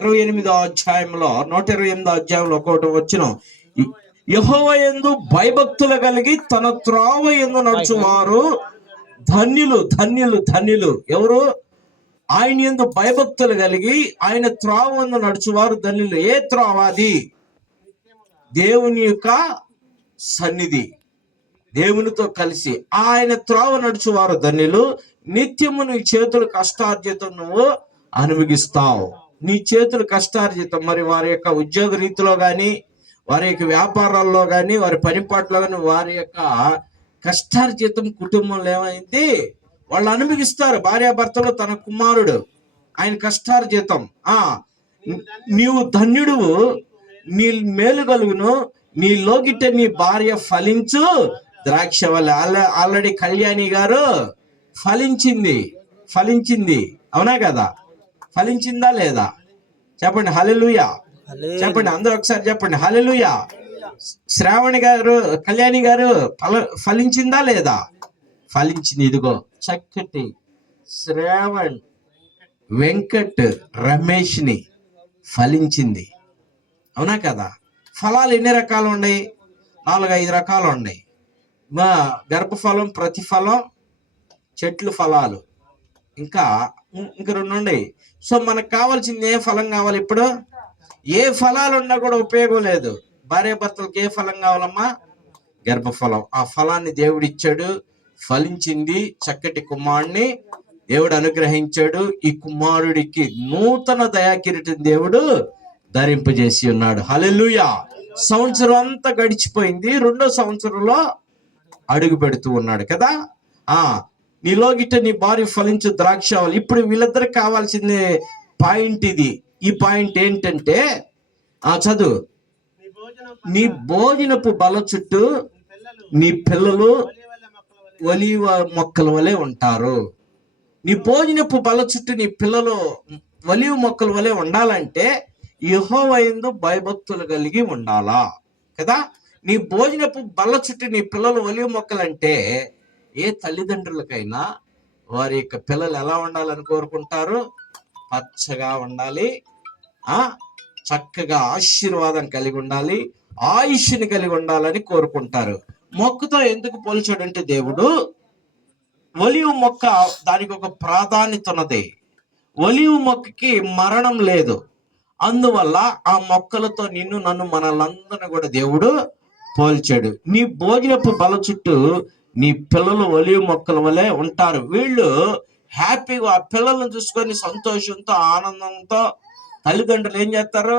28వ అధ్యాయంలో 128వ అధ్యాయంలో ఒకటి వచ్చిన, యెహోవా యందు భయభక్తులు కలిగి తన త్రోవ యందు నడుచువారు ధన్యులు ధన్యులు ధన్యులు. ఎవరు? ఆయన యందు భయభక్తులు కలిగి ఆయన త్రోవ యందు నడుచువారు ధన్యులు. ఏ త్రోవ అది? దేవుని యొక్క సన్నిధి, దేవునితో కలిసి ఆయన త్రోవ నడుచువారు ధన్యులు. నిత్యము నీ చేతులు కష్టార్జితం నువ్వు అనుభవిస్తావు. నీ చేతులు కష్టార్జితం, మరి వారి యొక్క ఉద్యోగ రీతిలో కానీ, వారి యొక్క వ్యాపారాల్లో కానీ, వారి పనిపాట్లో కానీ, వారి యొక్క కష్టార్జితం కుటుంబంలో ఏమైంది వాళ్ళు అనుభవిస్తారు. భార్యాభర్తలు, తన కుమారుడు, ఆయన కష్టార్జితం. నీవు ధన్యుడువు, నీ మేలు కలుగును, నీ లోగిట నీ భార్య ఫలించు ద్రాక్ష వల్ల. ఆల్రెడీ కళ్యాణి గారు ఫలించింది అవునా కదా? ఫలించిందా లేదా? చెప్పండి హల్లెలూయా. చెప్పండి అందరూ ఒకసారి చెప్పండి హల్లెలూయా. శ్రావణి గారు, కళ్యాణి గారు ఫలించిందా లేదా? ఫలించింది. ఇదిగో చక్కటి శ్రావణ్, వెంకట్, రమేష్ ని ఫలించింది అవునా కదా? ఫలాలు ఎన్ని రకాలు ఉన్నాయి? 4-5 రకాలు ఉన్నాయి. గర్భఫలం, ప్రతిఫలం, చెట్లు ఫలాలు, ఇంకా 2 ఉన్నాయి. సో మనకు కావాల్సింది ఏ ఫలం కావాలి? ఇప్పుడు ఏ ఫలాలు ఉన్నా కూడా ఉపయోగం లేదు. భార్యాభర్తలకు ఏ ఫలం కావాలమ్మా? గర్భఫలం. ఆ ఫలాన్ని దేవుడు ఇచ్చాడు, ఫలించింది. చక్కటి కుమారుడిని దేవుడు అనుగ్రహించాడు. ఈ కుమారుడికి నూతన దయాకిరీటం దేవుడు ధరింపజేసి ఉన్నాడు. హల్లెలూయా. సంవత్సరం అంతా గడిచిపోయింది, 2వ సంవత్సరంలో అడుగు పెడుతూ ఉన్నాడు కదా. నీలోగిట నీ భార్య ఫలించు ద్రాక్షావళి. ఇప్పుడు వీళ్ళిద్దరికి కావాల్సింది పాయింట్ ఇది. ఈ పాయింట్ ఏంటంటే, చదువు, నీ భోజనపు బల చుట్టూ నీ పిల్లలు ఒలీవ మొక్కల వలె ఉంటారు. నీ భోజనపు బల చుట్టూ నీ పిల్లలు ఒలీవ మొక్కల వలె ఉండాలంటే యెహోవా యందు భయభక్తులు కలిగి ఉండాలా కదా. నీ భోజనపు బల్ల చుట్టూ నీ పిల్లలు ఒలీవ మొక్కలంటే, ఏ తల్లిదండ్రులకైనా వారి యొక్క పిల్లలు ఎలా ఉండాలని కోరుకుంటారు? పచ్చగా ఉండాలి, చక్కగా ఆశీర్వాదం కలిగి ఉండాలి, ఆయుష్ని కలిగి ఉండాలని కోరుకుంటారు. మొక్కతో ఎందుకు పోల్చాడంటే దేవుడు, ఒలీవ మొక్క దానికి ఒక ప్రాధాన్యత ఉన్నది. ఒలీవ మొక్కకి మరణం లేదు. అందువల్ల ఆ మొక్కలతో నిన్ను, నన్ను, మనలందరినీ కూడా దేవుడు పోల్చాడు. నీ భోజనపు బల చుట్టూ నీ పిల్లలు ఒలీవ మొక్కల వలె ఉంటారు. వీళ్ళు హ్యాపీగా ఆ పిల్లలను చూసుకొని సంతోషంతో, ఆనందంతో తల్లిదండ్రులు ఏం చేస్తారు?